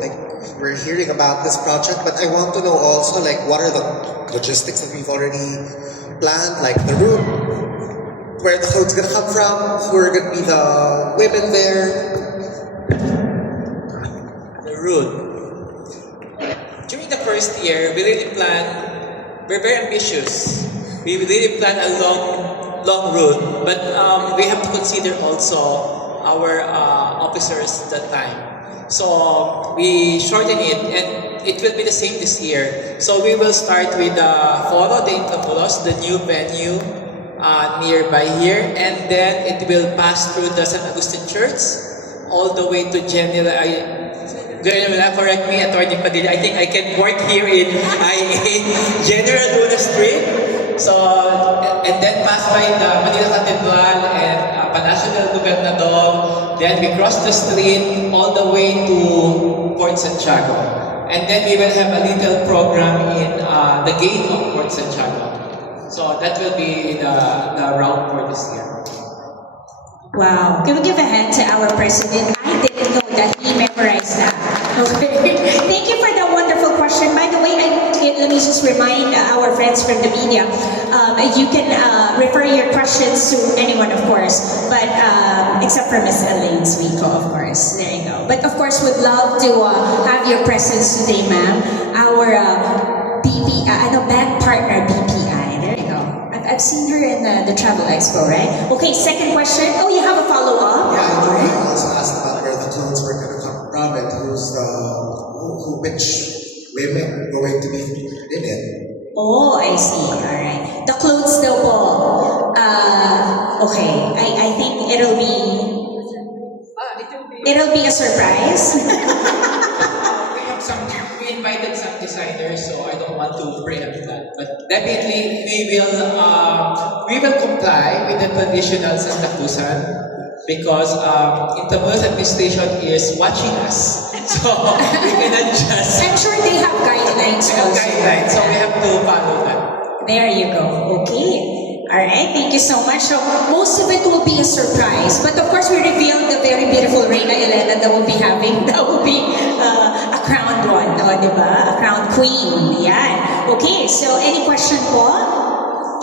like we're hearing about this project, but I want to know also like what are the logistics that we've already planned, like the route, where the clothes gonna come from, who are gonna be the women there. The route. During the first year, we're very ambitious. We really plan a long route, but we have to consider also our officers that time. So we shorten it, and it will be the same this year. So we will start with Foro de Intramuros, the new venue nearby here, and then it will pass through the San Agustin Church all the way to General, correct me, Attorney Padilla. I think I can work here in General Luna Street. So, and then pass by the Manila Cathedral and Palacio del Gobernador. Then we cross the street all the way to Port Santiago. And then we will have a little program in the gate of Port Santiago. So that will be the route for this year. Wow. Can we give a hand to our president? I didn't know that he memorized that. Okay. Thank you for that wonderful question. By the way, let me just remind our friends from the media, you can refer your questions to anyone, of course, but except for Miss Elaine Sweeco, of course. There you go. But of course, would love to have your presence today, ma'am. Our band partner, BPI. There you go. I've seen her in the Travel Expo, right? Okay, second question. Oh, you have a follow-up? Yeah, I do. I also asked about where the clothes were gonna come from and which women are going to be in it. Oh, I see. All right. The clothes daw po. Okay. I think it'll be a surprise. We invited some designers, so I don't want to preempt that. But definitely, we will comply with the traditional Santa Cruzan because Intramuros administration is watching us. So we cannot just. I'm sure they have guidelines. So we have to follow that. There you go. Okay. All right. Thank you so much. So most of it will be a surprise, but of course we revealed the very beautiful Reina Elena that we'll be having. That will be a crowned one, diba? A crowned queen. Yeah. Okay. So any question po?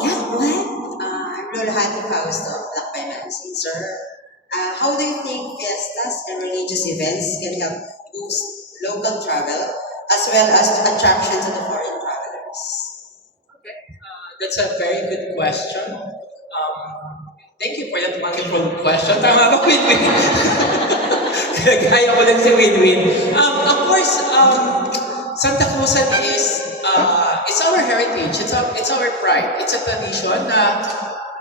Yeah. Go ahead. I'm Rolhati Fausto of Black Financing, sir. How do you think fiestas and religious events can help boost local travel as well as attraction to the foreign travelers? Okay, that's a very good question. Thank you for that wonderful question. Tama ba, Win-Win? Kaya ko din si Win-Win. Of course, Santa Cruzan is it's our heritage. It's our pride. It's a tradition na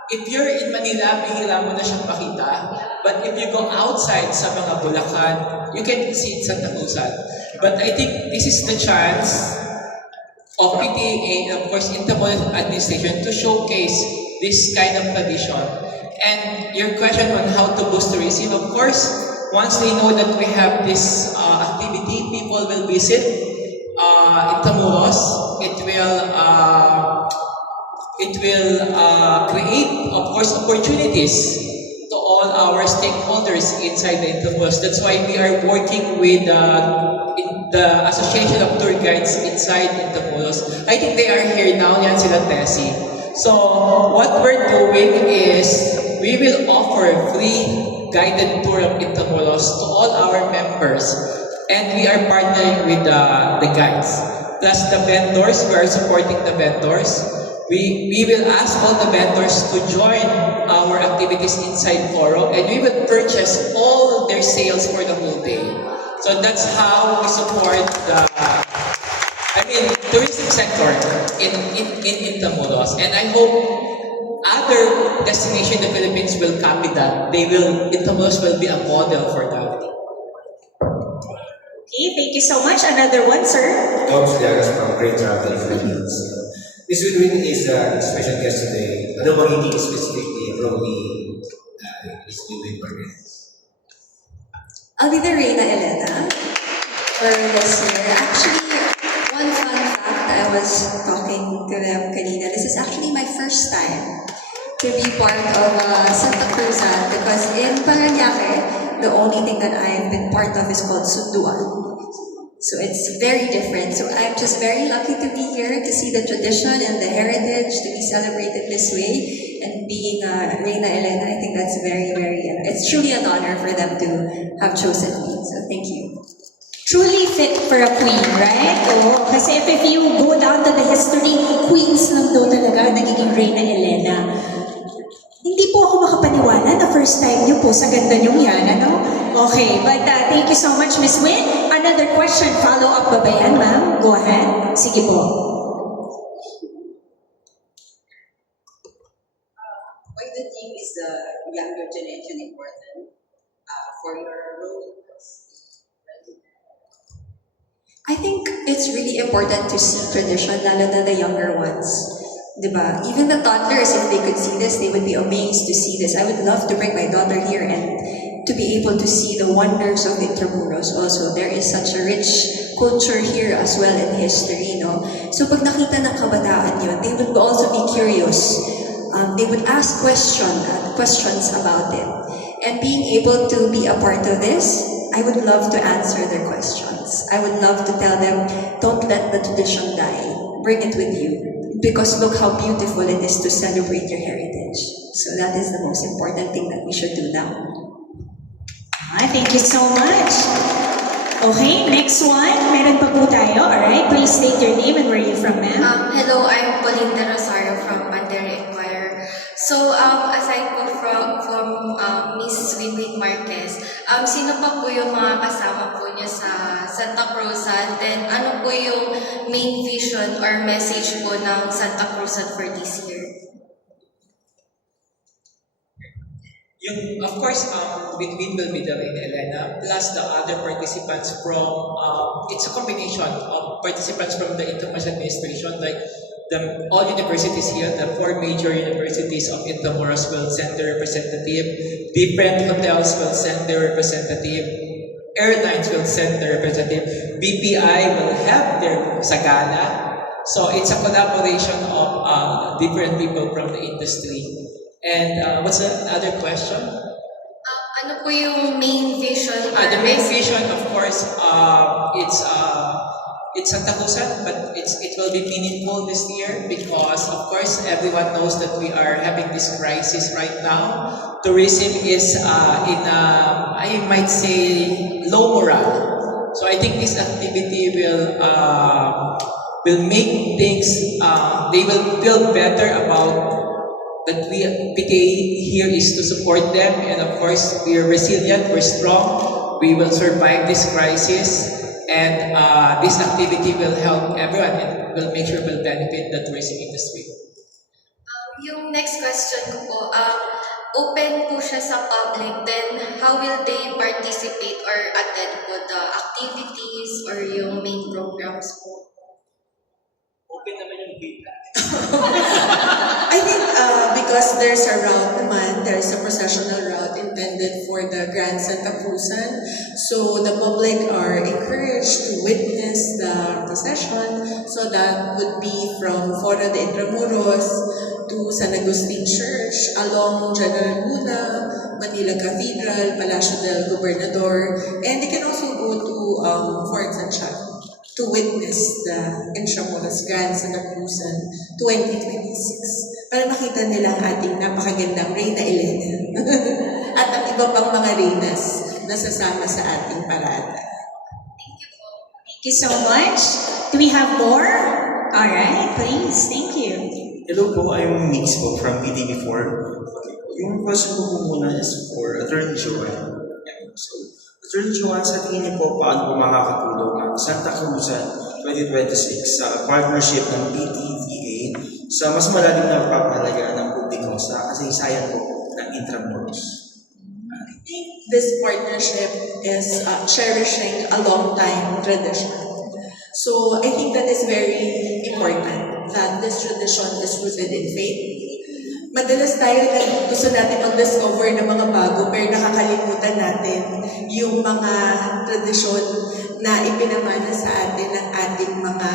if you're in Manila, bihira mo na siyang makita. But if you go outside sa mga Bulacan, you can see Santa Cruzan. But I think this is the chance of PTA and of course Intramuros administration to showcase this kind of tradition. And your question on how to boost tourism, of course, once they know that we have this activity, people will visit Intramuros. It will create, of course, opportunities to all our stakeholders inside the Intramuros. That's why we are working with the Association of Tour Guides inside Intramuros. I think they are here now, yan sila Tessie. So what we're doing is we will offer free guided tour of Intramuros to all our members, and we are partnering with the guides. Plus the vendors, we are supporting the vendors. We will ask all the vendors to join our activities inside Foro, and we will purchase all their sales for the whole day. So that's how we support the tourism sector in Intramuros. And I hope other destinations in the Philippines will copy that. Intramuros will be a model for that. Okay, thank you so much. Another one, sir. Toms Llagas from Great Travel Philippines. This Win-Win is a special guest today. Ano magiging specifically Romy is doing for this? I'll be the Reina Elena for this year. Actually, one fun fact, I was talking to them kanina. This is actually my first time to be part of Santa Cruzan because in Parañaque, the only thing that I've been part of is called Sunduan. So it's very different. So I'm just very lucky to be here, to see the tradition and the heritage to be celebrated this way. And being Reina Elena, I think that's it's truly an honor for them to have chosen me. So thank you. Truly fit for a queen, right? Oo. Kasi if you go down to the history, queens lang daw talaga nagiging Reina Elena. Hindi po ako makapaniwala na first time niyo po sa ganda niyong yan, ano? Okay, but thank you so much, Miss Win. Another question, follow-up ba yan, ma'am? Go ahead. Sige po. Why do you think is the younger generation important for your role? I think it's really important to see tradition, lalo na the younger ones. Diba? Even the toddlers, if they could see this, they would be amazed to see this. I would love to bring my daughter here and to be able to see the wonders of Intramuros also. There is such a rich culture here as well in history, no? So pag nakita ng kabataan yun, they would also be curious. They would ask questions about it. And being able to be a part of this, I would love to answer their questions. I would love to tell them, don't let the tradition die. Bring it with you. Because look how beautiful it is to celebrate your heritage. So that is the most important thing that we should do now. Thank you so much. Okay, next one. Meron pa po tayo. Alright, please state your name and where you're from, ma'am. Hello, I'm Pauline Rosario from Pandere Choir. So, aside po from Miss Winwin Marquez, sino pa po yung mga kasama po niya sa Santa Cruzan? Then, ano po yung main vision or message po ng Santa Cruzan for this year? Of course, between will be the Reina Elena plus the other participants from, it's a combination of participants from the Intramuros administration, like all universities here, the 4 major universities of Intramuros will send their representative, different hotels will send their representative, airlines will send their representative, BPI will have their Sagana. So it's a collaboration of different people from the industry. And what's the other question? Ano po yung main vision? The main vision, of course, it's Santa Cruzan, but it will be meaningful this year because, of course, everyone knows that we are having this crisis right now. Tourism is I might say, low morale. So I think this activity will make things. They will feel better about that PTA here is to support them, and of course we are resilient, we're strong, we will survive this crisis, and this activity will help everyone and will make sure will benefit the tourism industry. Yung next question ko po, open po siya sa public, then how will they participate or attend po the activities or yung main programs po? Open naman yung data. I think because there's a route naman, there's a processional route intended for the Grand Santa Cruzan. So the public are encouraged to witness the procession. So that would be from Foro de Intramuros to San Agustin Church, along General Luna, Manila Cathedral, Palacio del Gobernador, and they can also go to Fort Santiago to witness the Intramuros Grand Santa Cruzan 2026 para makita nila ang ating napakagandang Reina Elena at ang iba pang mga reinas na sasama sa ating parada. Thank you so much. Do we have more? Alright, please. Thank you. Hello po, I'm Mix po from PTV4. Yung question ko po muna is for Attorney Joanne. So, Attorney Joanne, sa tingin niyo po, paano po makakatulong ang Santa Cruzan 2026 sa partnership ng PTVA sa mas malalim na pagpapahalaga ng publiko sa kasaysayan po ng Intramuros? I think this partnership is cherishing a long-time tradition. So I think that is very important that this tradition is rooted in faith. Madalas tayo na gusto natin mag-discover ng mga bago pero nakakalimutan natin yung mga tradisyon na ipinamana sa atin ng ating mga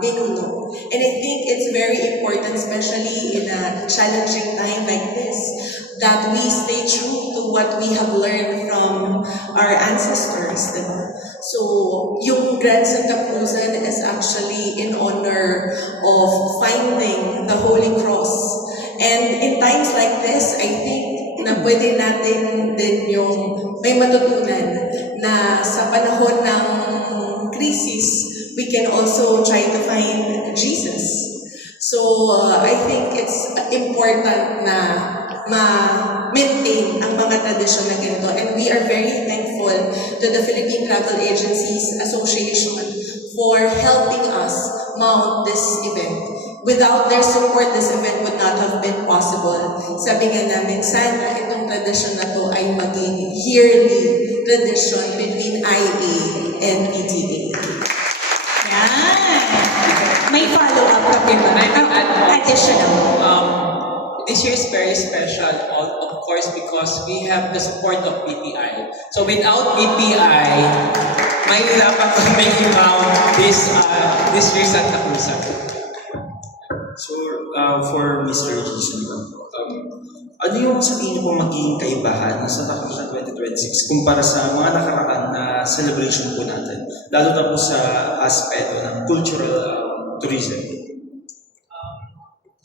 ninuno. And I think it's very important, especially in a challenging time like this, that we stay true to what we have learned from our ancestors. Diba? So, yung Grand Santa Cruzan is actually in honor of finding the Holy Cross. And in times like this, I think na pwede natin din yung may matutunan na sa panahon ng crisis, we can also try to find Jesus. So, I think it's important na ma-maintain ang mga tradisyon na ganito. And we are very thankful to the Philippine Travel Agencies Association for helping us mount this event. Without their support, this event would not have been possible. Sabi nga namin, sana itong tradisyon na to ay maging yearly tradition between IA and PTA. Yan. May follow-up ka, di ba? Additional. This year is very special, of course, because we have the support of BPI. So without BPI, mahirapan kami i-mount this year's Santa Cruzan. So, for Mr. Jason, ano yung sa tingin niyo po magiging kaibahan ng Santa Cruz ng 2026 kumpara sa mga nakaraan na celebration po natin, lalo na po sa aspeto ng cultural tourism?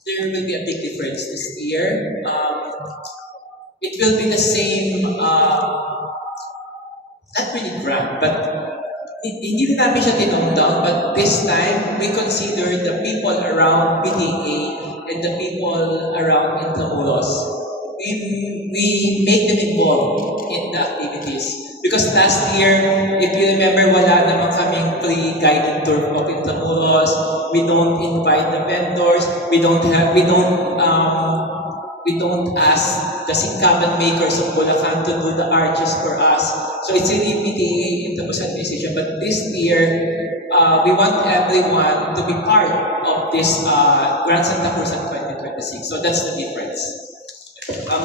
There will be a big difference this year. It will be the same, not really grand, but hindi rin namin siya tinone down, but this time, we consider the people around PTA and the people around Intramuros. We make them involved in the activities. Because last year, if you remember, wala naman kaming pre-guided tour of Intramuros. We don't invite the vendors. We don't ask the cabinet makers of Bulacan to do the arches for us. So it's really PTA Intramuros administration. But this year, we want everyone to be part of this Grand Santa Cruz 2026. So that's the difference.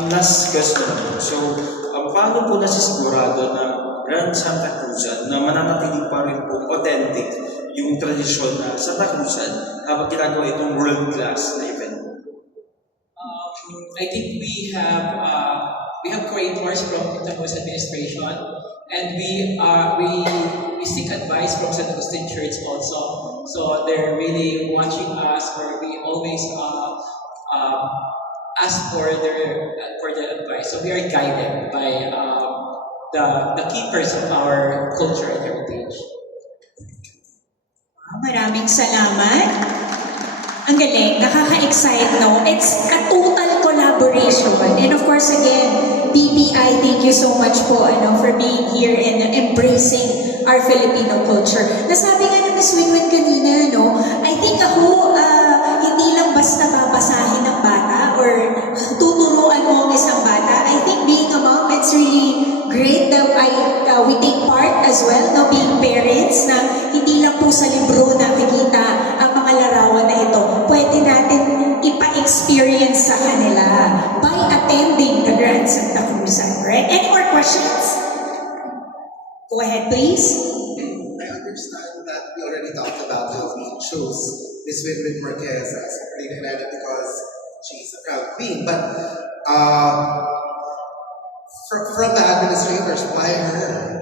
Last question naman. So, paano po nasisigurado na Grand Santa Cruzan na mananatili pa rin po authentic yung tradisyon na Santa Cruzan habang ginagawa itong world-class na event? I think we have creators from Intramuros administration, and we seek advice from St. Augustine Church also. So they're really watching us, where we always ask for their advice. So we are guided by the keepers of our culture and heritage. Maraming salamat. Ang galing, nakaka-excite, no? It's a total collaboration. And of course, again, BPI, thank you so much po for being here and embracing our Filipino culture. Nasabi nga ng Ms. Winwin kanina, no? I think ako, hindi lang basta babasahin ng bata or tuturuan mo ang isang bata. I think being a mom, it's really great that we take part as well, no? Being parents, na hindi lang po sa libro nakikita ang mga larawan na ito. Pwede natin ipa-experience sa kanila by attending the Grand Santa Cruzan, right? Any more questions? Go ahead, please. I understand that we already talked about how we chose Miss Winwin Marquez as Queen Elena because she's a proud queen. But from the administrators, why her?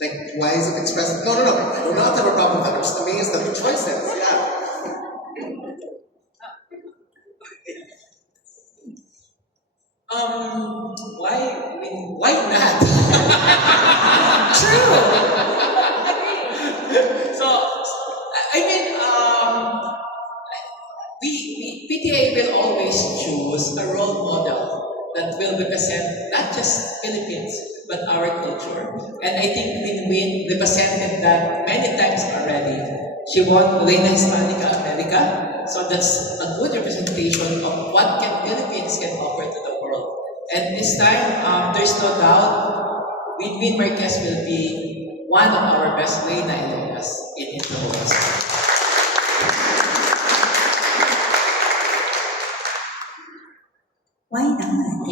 Like, why is it expressed? No. I do not have a problem with that. I'm just amazed at the choices. Yeah. Why? I mean, why not? True. So, I mean, PTA will always choose a role model that will represent not just Philippines, but our culture. And I think Winwin represented that many times already. She won Reina Hispanica America, so that's a good representation of what Philippines can offer to the world. And this time, there's no doubt, Winwin Marquez will be one of our best Reina Elenas in Intramuros. Why not?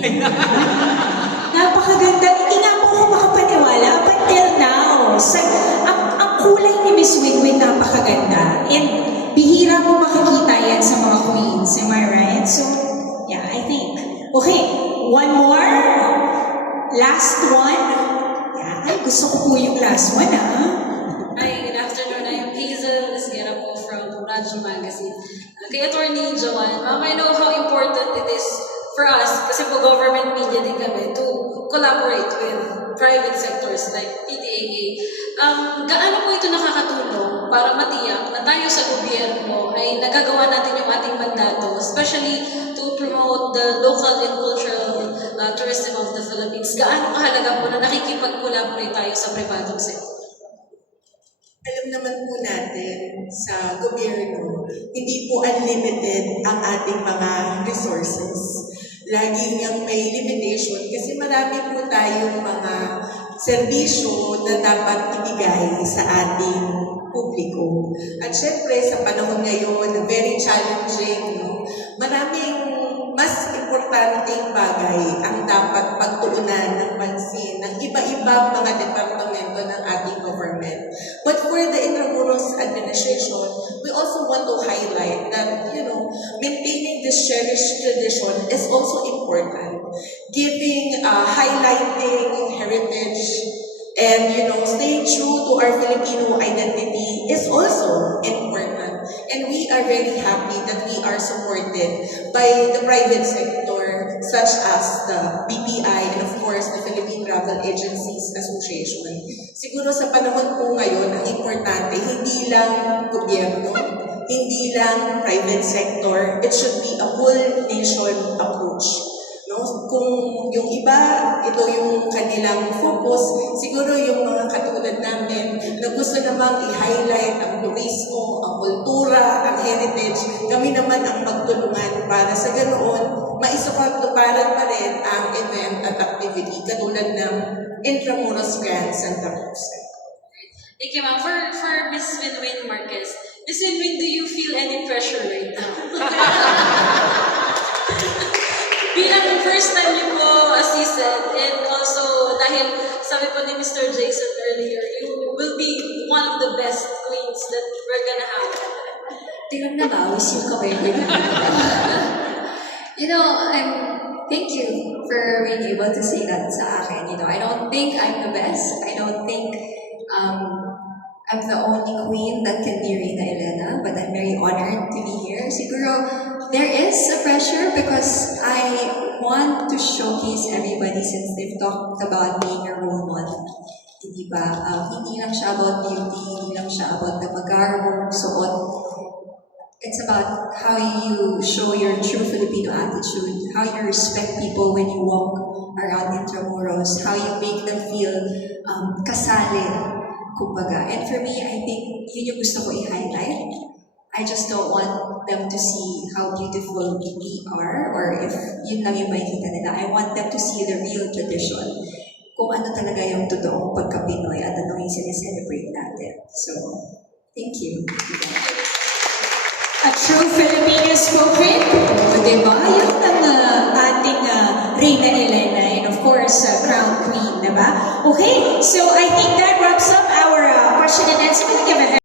Napakaganda. Hindi nga po ako makapaniwala up until now. Ang kulay ni Miss Winwin napakaganda. And bihira mo makikita yan sa mga queens. Am I right? So, yeah, I think. Okay, one more. Last one. Yeah, ay, gusto ko po yung last one, kay Attorney Joanne. Ma'am, I know how important it is for us, kasi po government media din kami, to collaborate with private sectors like PTAA. Gaano po ito nakakatulong para matiyak na tayo sa gobyerno ay nagagawa natin yung ating mandato, especially to promote the local and cultural tourism of the Philippines? Gaano kahalaga po na nakikipag-collaborate tayo sa private sector? Alam naman po natin sa gobyerno, hindi po unlimited ang ating mga resources. Laging ang may limitation kasi marami po tayong mga serbisyo na dapat ibigay sa ating publiko. At syempre, sa panahon ngayon, very challenging, no? Maraming mas importanteng bagay ang dapat pagtuunan ng pansin ng iba-ibang mga departamento ng ating government. But for the Intramuros administration, we also want to highlight that, maintaining this cherished tradition is also important. Giving, highlighting heritage, and, staying true to our Filipino identity is also important. And we are very happy that we are supported by the private sector, such as the BPI and of course the Philippine Travel Agencies Association. Siguro sa panahon po ngayon, ang importante, hindi lang gobyerno, hindi lang private sector, it should be a whole nation approach. No? Kung yung iba, ito yung kanilang focus, siguro yung mga katulad namin na gusto namang i-highlight ang turismo, ang kultura, ang heritage, kami naman ang magtulungan para sa ganoon, maisapagtuparan pa rin ang event at activity katulad ng Intramuros Grand Santa Cruz. Thank you, ma'am. For Ms. Winwin Marquez, Ms. Winwin, do you feel any pressure right now? Bilang first time niyo po, as you said, and also dahil sabi po ni Mr. Jason earlier, you will be one of the best queens that we're gonna have. Tingnan na ba? Wish you kami. Thank you for being able to say that sa akin. I don't think I'm the best. I don't think I'm the only queen that can be Reyna Elena, but I'm very honored to be here. Siguro, there is a pressure because I want to showcase everybody since they've talked about being a role model. Hindi ba? Hindi lang siya about beauty, hindi lang siya about the magarbo, suot. It's about how you show your true Filipino attitude, how you respect people when you walk around Intramuros, how you make them feel kasali, kumbaga. And for me, I think yun yung gusto ko i-highlight. I just don't want them to see how beautiful we are or if yun lang yung makikita nila. I want them to see the real tradition. Kung ano talaga yung totoong pagka-Pinoy at ano yung sineselebrate natin. So, thank you. A true Filipino spoken. O diba? Yun ang ating Reyna Elena and of course, Crown Queen, diba? Okay, so I think that wraps up our question and answer. Can I give a